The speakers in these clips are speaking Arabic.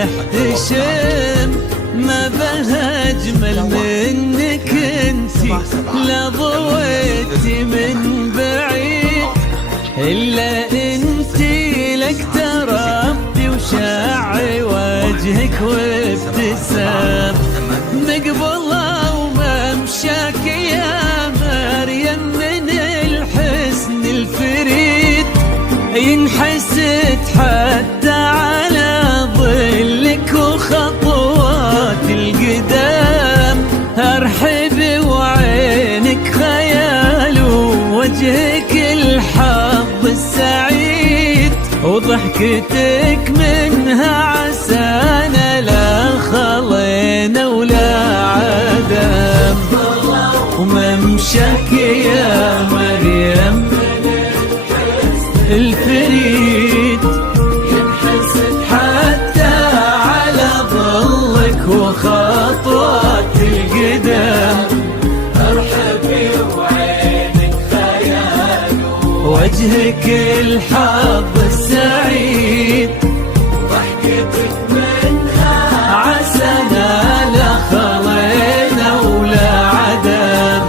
تحتشم، ما بها أجمل منك انتي، لا ضويتي من بعيد إلا انتي، لك تربي وشاعي وجهك وابتسام، مقبلة وممشاك يا مريم من الحسن الفريد، ينحسد حتى على ظلك وخطوات القدام، ارحب وعينك خيال ووجهك الحظ السعيد، وضحكتك منها عسانا لا خلينا ولا عدم، وممشاك يا مريم الفريد، ينحسد حتى على ظلك وخطوات القدام، ارحبي وعينك خيال وجهك الحظ السعيد، ضحكتك منها عسانا لا خلينا ولا عدم.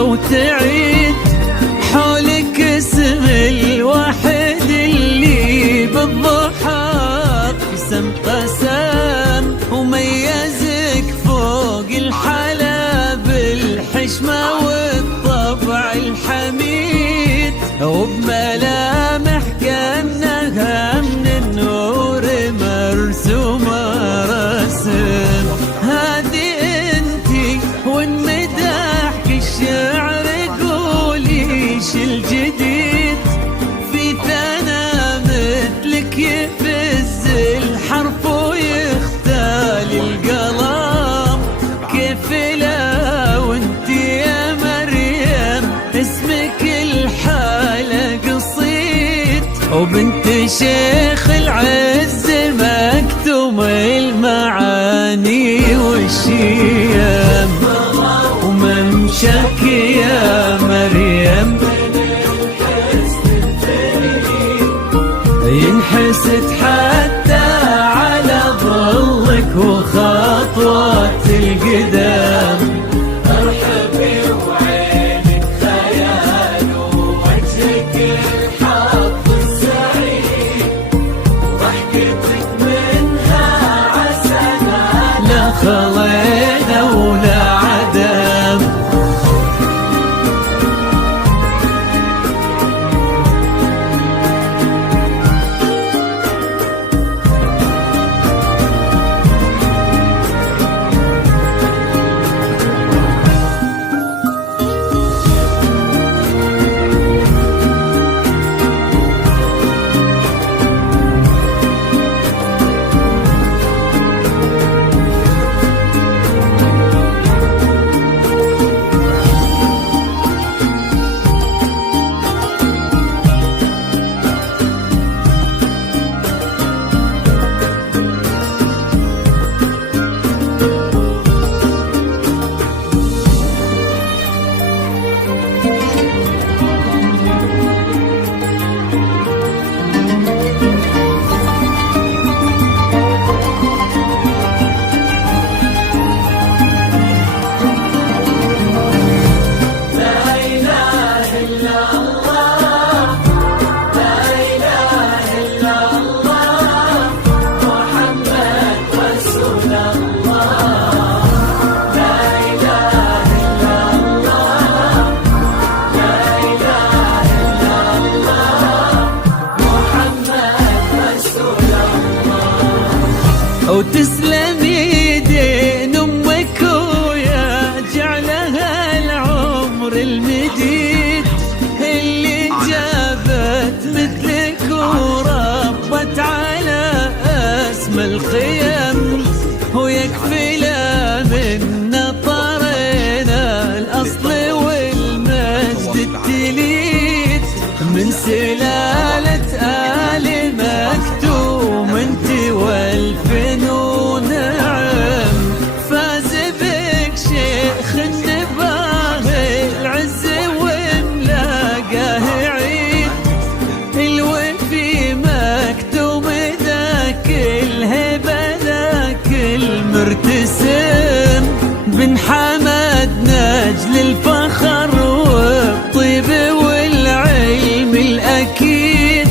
وتعيد حولك اسم الواحد اللي بالضحى قسم قسم، وميزك فوق الحلا بالحشمة والطبع الحميد، وبملامح كأنها من النور مرسومة رسم، هادي انتي والمداح الشعر قوليش الجديد، في ثنا مثلك يفز الحرف ويختال القلم، كيف لا وانتي يا مريم اسمك الحالة قصيد، وبنت شيخ العز مكتوم المعاني والشيم، وممشاك يا مريم ينحسد حتى على ظلك وخطوات القدام، ارحبي وعينك خيال ووجهك الحظ السعيد، ضحكتك منها عسانا لا خلينا ولا عدم. تسلم يدين أمك ويرجع لها العمر المديد، اللي جابت مثلك وربت على أسمى الخيم، ويكفي لا من نطرنا الأصل والمجد التليد، من سلالة آل مكتوم انت والفنون نعم، فاز بك شيخ النباه العز وملاقاه عيد، الوفي مكتوم ذاك الهبة ذاك المرتسم، بن حمد نجل الفخر والطيب والعلم الأكيد،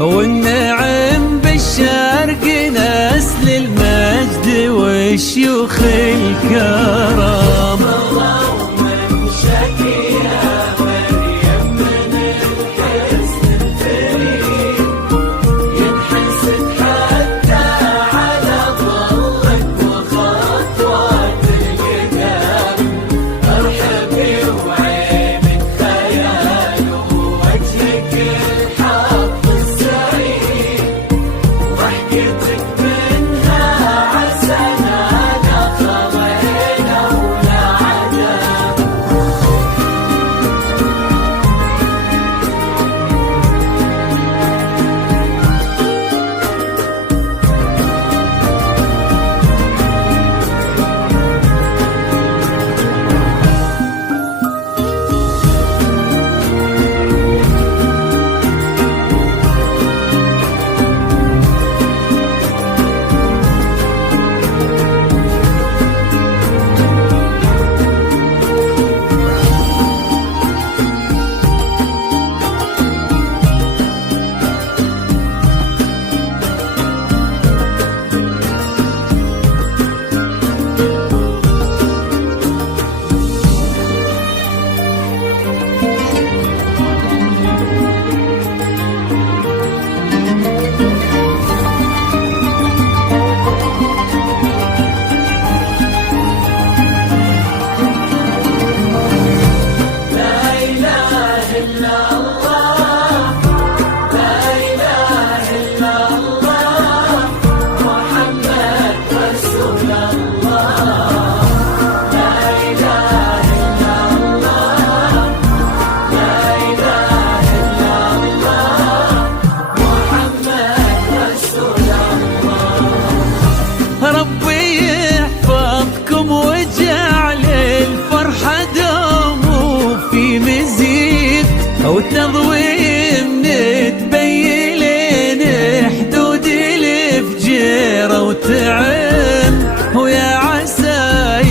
والنعم بالشرق نسل المجد والشيوخ الكرام. اللهم امشك يا مريم من الحسن الفريد، ينحسد حتى على ظلك وخطوات القدام، ارحبي وعينك خيال ووجهك الحق السعيد، ضحكتك منها عسنانا خضينا ولا عذاب. ربي يحفظكم وجعل الفرحة دوم في مزيد، وتضويم نتبين حدود الفجيرة وتعم، ويا عسى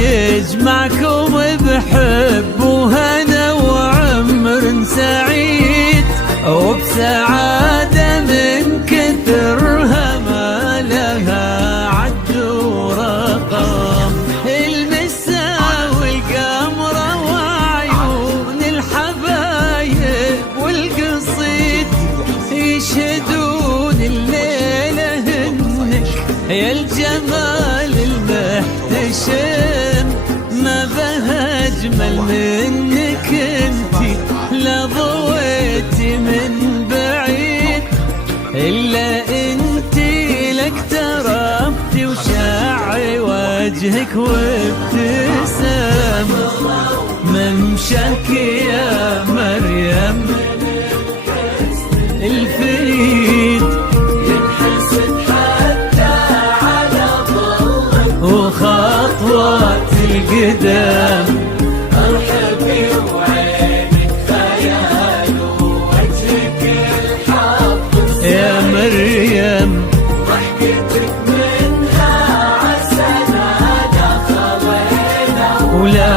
يجمعكم بحب وهنا وعمر سعيد، وبسعادة من كثرها ما لها عد ورقم، المسا والقمرة وعيون الحبايب والقصيد، يشهدون الليلة هنك يا الجمال المحتشم، ما بها أجمل منك انتي لا ضويتي من بعيد، إلا انتي لك تربتي وشاع وجهك وابتسام، ممشاك يا مريم الفريد، ينحسد حتى على ظلك وخطوات القدام، ارحبي وعينك خيال ووجهك الحق يا مريم، ضحكتك منها عسنانا خضينا ولا